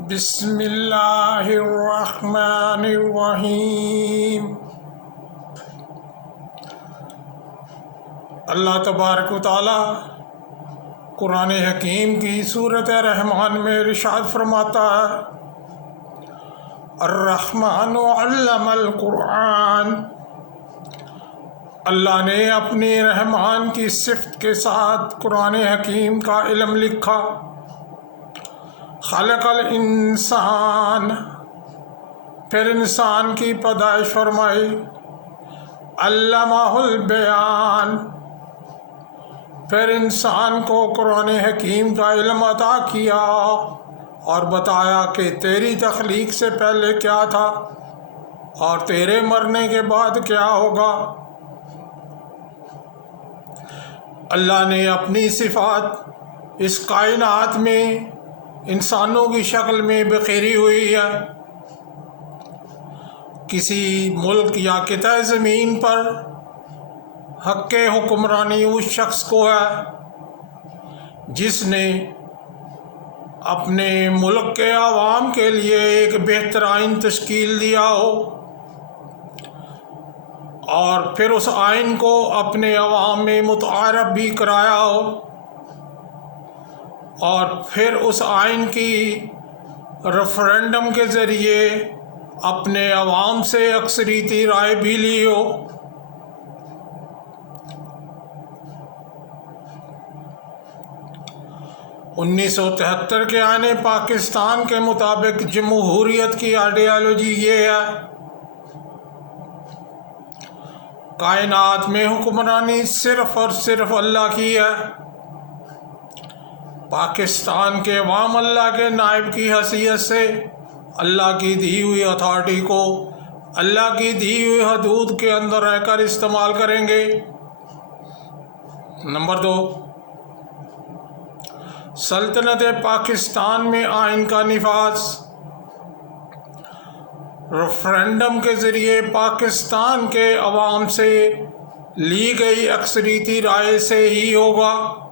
बिस्मिल्लाहिर्रहमानिर्रहीम। अल्लाह तबारक व तआला कुरान हकीम की सूरत रहमान में इरशाद फरमाता है, अर्रहमानु अल्लमल कुरान। अल्लाह ने अपनी रहमान की सिफ़त के साथ कुरान हकीम का इल्म लिखा। खलक़ल इंसान, फिर इंसान की पैदाइश फरमाई। अल्लमहुल बयान, फिर इंसान को कुरान हकीम का इल्म अता किया और बताया कि तेरी तख्लीक से पहले क्या था और तेरे मरने के बाद क्या होगा। अल्लाह ने अपनी सिफ़ात इस कायनात में इंसानों की शक्ल में बिखेरी हुई है। किसी मुल्क या कितने ज़मीन पर हक़ हुक्मरानी उस शख्स को है जिसने अपने मुल्क के आवाम के लिए एक बेहतरीन तश्कील दिया हो और फिर उस आइन को अपने अवाम में मुतारफ़ भी कराया हो और फिर उस आइन की रेफरेंडम के ज़रिए अपने अवाम से अक्सरीती राय भी ली हो। उन्नीस सौ 73 के आने पाकिस्तान के मुताबिक जमहूरियत की आइडियालॉजी ये है, कायनात में हुक्मरानी सिर्फ़ और सिर्फ अल्लाह की है। पाकिस्तान के अवाम अल्लाह के नायब की हैसियत से अल्लाह की दी हुई अथॉरिटी को अल्लाह की दी हुई हदूद के अंदर रहकर इस्तेमाल करेंगे। नंबर 2, सल्तनत पाकिस्तान में आइन का निफाज रेफरेंडम के ज़रिए पाकिस्तान के अवाम से ली गई अक्सरीती राय से ही होगा।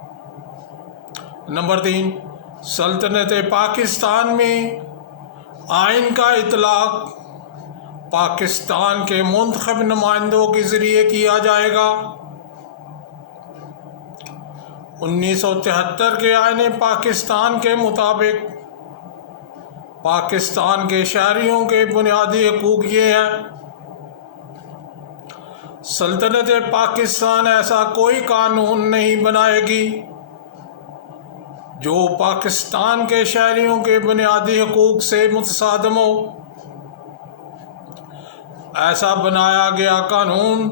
नंबर 3, सल्तनत पाकिस्तान में आइन का इतलाक़ पाकिस्तान के मुंतखब नुमाइंदों के ज़रिए किया जाएगा। 1973 के आईने पाकिस्तान के मुताबिक पाकिस्तान के शहरियों के बुनियादी हकूक़ ये हैं, सल्तनत पाकिस्तान ऐसा कोई कानून नहीं बनाएगी जो पाकिस्तान के शहरियों के बुनियादी हकूक़ से मुतसादम हो। ऐसा बनाया गया कानून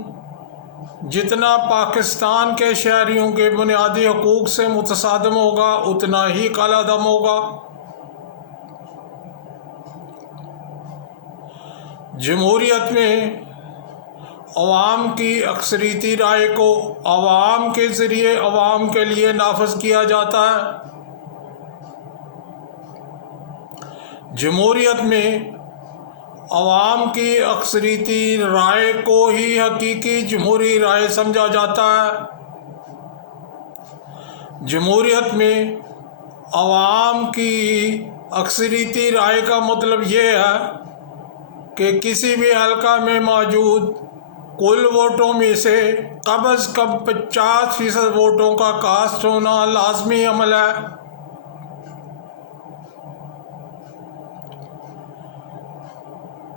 जितना पाकिस्तान के शहरियों के बुनियादी हकूक़ से मुतसादम होगा उतना ही कालादम होगा। जमहूरियत में अवाम की अक्सरीती राय को अवाम के ज़रिए अवाम के लिए नाफज किया जाता है। जमहूरियत में अवाम की अक्सरीती राय को ही हकीकी जमहूरी राय समझा जाता है। जमहूरियत में अवाम की अक्सरीती राय का मतलब ये है कि किसी भी हलका में मौजूद कुल वोटों में से कम अज़ कम 50% वोटों का कास्ट होना लाजमी अमल है।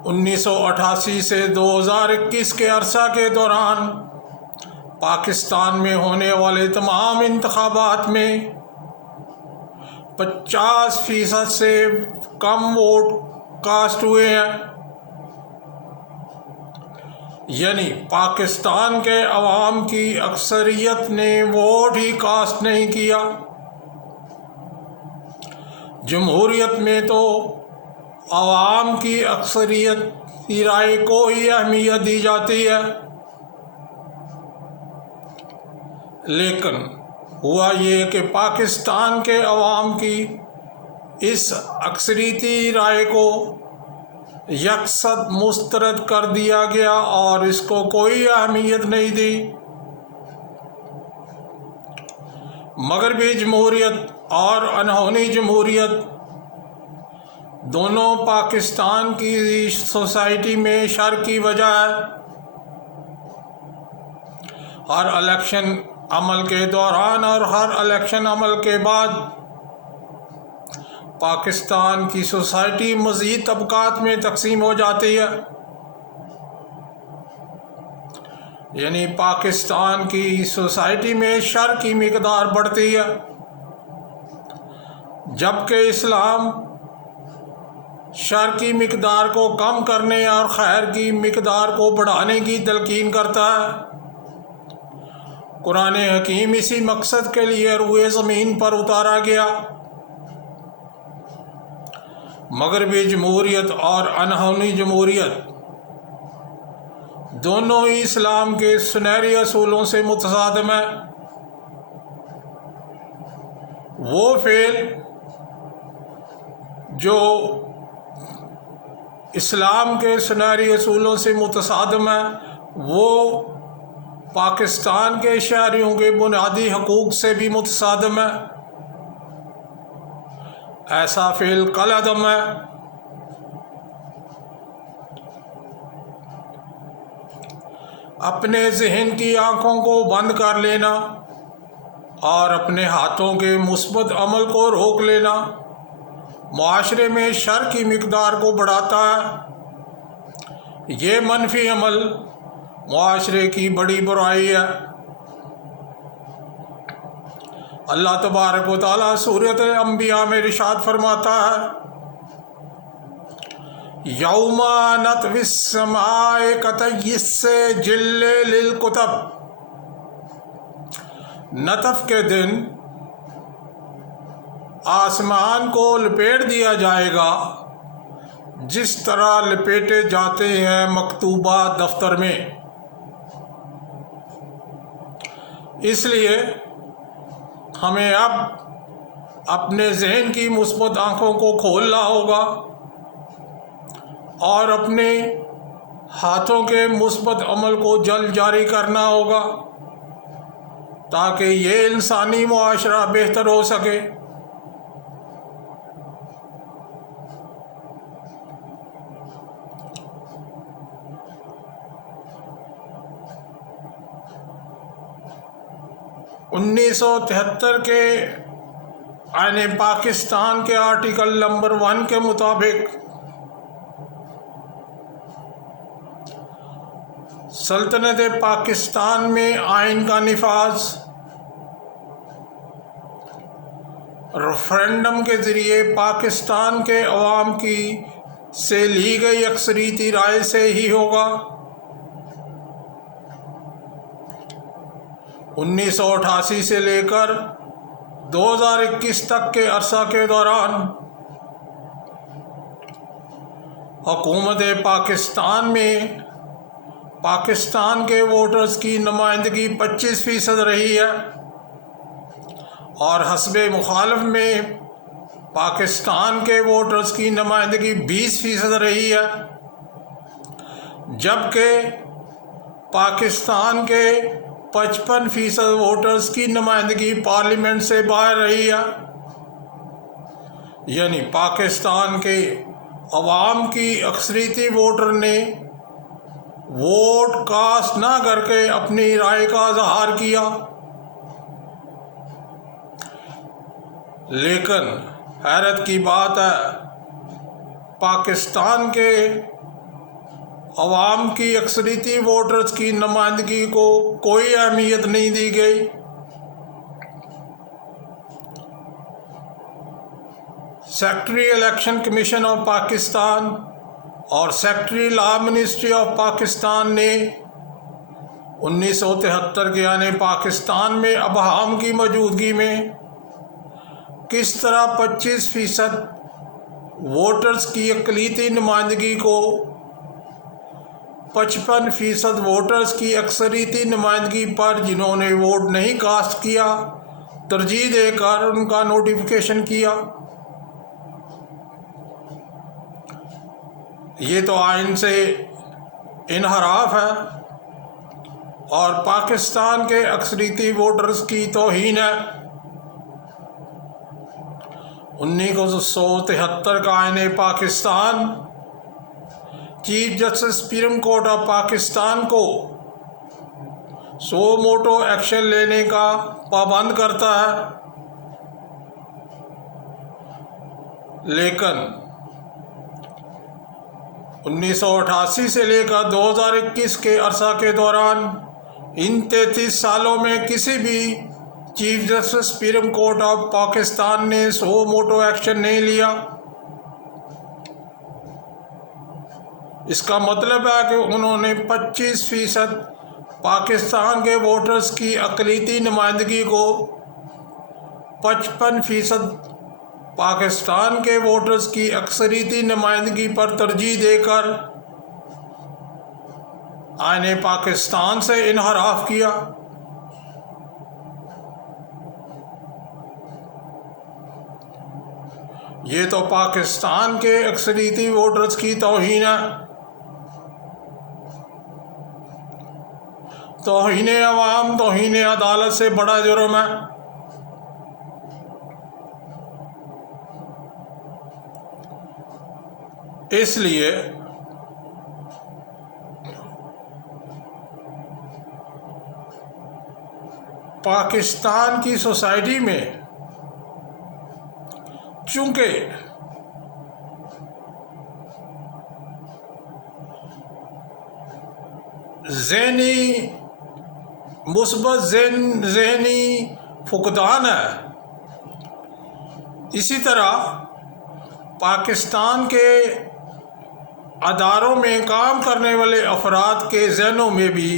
उन्नीस सौ 88 से 2021 के अरसा के दौरान पाकिस्तान में होने वाले तमाम इंतखाबात में 50% से कम वोट कास्ट हुए हैं, यानी पाकिस्तान के अवाम की अक्सरियत ने वोट ही कास्ट नहीं किया। जमहूरियत में तो अवाम की अक्सरियत की राय को ही अहमियत दी जाती है, लेकिन हुआ ये कि पाकिस्तान के अवाम की इस अक्सरीती राय को यकसद मुस्तरद कर दिया गया और इसको कोई अहमियत नहीं दी। मगरबी जमहूरियत और अनहोनी जमहूरियत दोनों पाकिस्तान की सोसाइटी में शर की वजह है। हर इलेक्शन अमल के दौरान और हर इलेक्शन अमल के बाद पाकिस्तान की सोसाइटी मज़ीद तबकात में तकसीम हो जाती है। यानी पाकिस्तान की सोसाइटी में शर की मिकदार बढ़ती है, जबकि इस्लाम शर की मिकदार को कम करने और खैर की मिकदार को बढ़ाने की तलकीन करता है। कुरान हकीम इसी मकसद के लिए रुए ज़मीन पर उतारा गया। मगरबी जमहूरियत और अनहोनी जमहूरियत दोनों ही इस्लाम के सुनहरी असूलों से मुतसादिम है। वो फेल जो इस्लाम के सुनहरी असूलों से मुतसादिम है, वो पाकिस्तान के शहरियों के बुनियादी हकूक़ से भी मुतसादिम है। ऐसा फेल कल अदम है। अपने जहन की आँखों को बंद कर लेना और अपने हाथों के मुस्बत अमल को रोक लेना मुआशरे में शर की मिकदार को बढ़ाता है। ये मनफी अमल मुआशरे की बड़ी बुराई है। अल्लाह तबारक व तआला सूरत अंबिया में इरशाद फरमाता है, यौमा नतविस समाए कतयिस्से जिल्ले लिल कुतब। नतफ के दिन आसमान को लपेट दिया जाएगा जिस तरह लपेटे जाते हैं मकतूबा दफ्तर में। इसलिए हमें अब अपने जहन की मुस्बत आँखों को खोलना होगा और अपने हाथों के मुस्बत अमल को जल्द जारी करना होगा ताकि ये इंसानी मुआशरा बेहतर हो सके। उन्नीस सौ 73 के आईन पाकिस्तान के आर्टिकल नंबर 1 के मुताबिक सल्तनत पाकिस्तान में आइन का निफाज रेफरेंडम के ज़रिए पाकिस्तान के अवाम की से ली गई अक्सरीती राय से ही होगा। 1988 से लेकर 2021 तक के अरसा के दौरान हुकूमत पाकिस्तान में पाकिस्तान के वोटर्स की नुमाइंदगी 25% रही है और हस्बे मुखालिफ में पाकिस्तान के वोटर्स की नुमाइंदगी 20% रही है, जबकि पाकिस्तान के 55% वोटर्स की नुमाइंदगी पार्लियामेंट से बाहर रही है। यानी पाकिस्तान के अवाम की अक्सरीती वोटर ने वोट कास्ट ना करके अपनी राय का इज़हार किया। लेकिन हैरत की बात है, पाकिस्तान के अवाम की अक्सरीती वोटर्स की नुमाइंदगी को कोई अहमियत नहीं दी गई। Secretary election commission of Pakistan और secretary law ministry of Pakistan ने 1973 के आने पाकिस्तान में अबहाम की मौजूदगी में किस तरह 25% वोटर्स की अक़लीती नुमाइंदगी को 55% वोटर्स की अक्सरीती नुमाइंदगी पर जिन्होंने वोट नहीं कास्ट किया तरजीह देकर उनका नोटिफिकेशन किया। ये तो आइन से इनहराफ है और पाकिस्तान के अक्सरीती वोटर्स की तौहीन है। 1973 का आईन Pakistan chief justice supreme court of Pakistan को सो मोटो एक्शन लेने का पाबंद करता है, लेकिन 1988 से लेकर 2021 के अरसा के दौरान इन 33 सालों में किसी भी chief justice supreme court of Pakistan ने सो मोटो एक्शन नहीं लिया। इसका मतलब है कि उन्होंने 25% पाकिस्तान के वोटर्स की अक़लियती नुमाइंदगी को 55% पाकिस्तान के वोटर्स की अक्सरियती नुमाइंदगी पर तरजीह देकर आईन पाकिस्तान से इनहराफ किया। ये तो पाकिस्तान के अक्सरियती वोटर्स की तौहीन है, तौहीन अवाम, तौहीन अदालत से बड़ा जुर्म है। इसलिए पाकिस्तान की सोसाइटी में चूंकि ज़हनी मुस्बत ज़हनी फुकदान है, इसी तरह पाकिस्तान के अदारों में काम करने वाले अफराद के ज़हनों में भी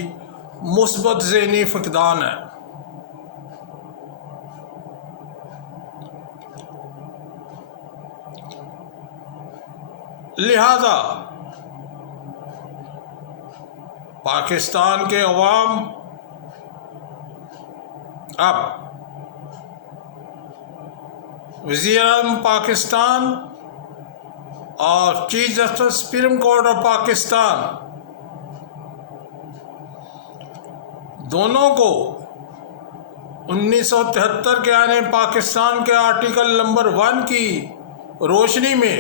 मुस्बत ज़हनी फुकदान है। लिहाजा पाकिस्तान के अवाम अब वज़ीर-ए-आज़म पाकिस्तान और chief justice supreme court of Pakistan दोनों को 1973 के आईन पाकिस्तान के आर्टिकल नंबर 1 की रोशनी में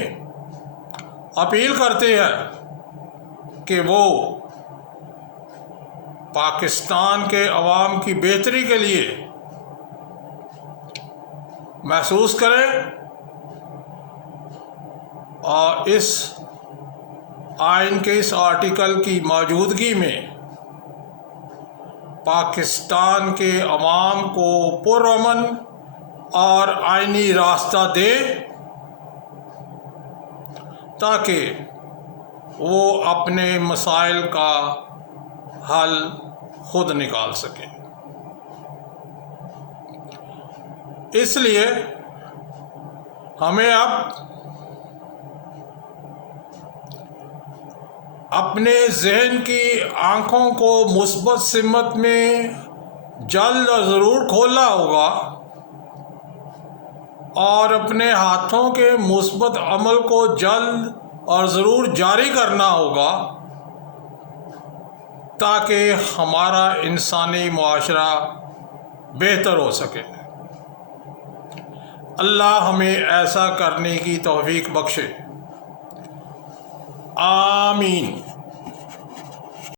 अपील करते हैं कि वो पाकिस्तान के अवाम की बेहतरी के लिए महसूस करें और इस आइन के इस आर्टिकल की मौजूदगी में पाकिस्तान के अवाम को पुरअमन और आइनी रास्ता दे, ताकि वो अपने मसाइल का हल खुद निकाल सके। इसलिए हमें अब अपने जहन की आँखों को मुस्बत सिमत में जल्द और ज़रूर खोलना होगा और अपने हाथों के मुस्बत अमल को जल्द और ज़रूर जारी करना होगा, ताकि हमारा इंसानी मुआशरा बेहतर हो सके। अल्लाह हमें ऐसा करने की तौफीक बख्शे। आमीन।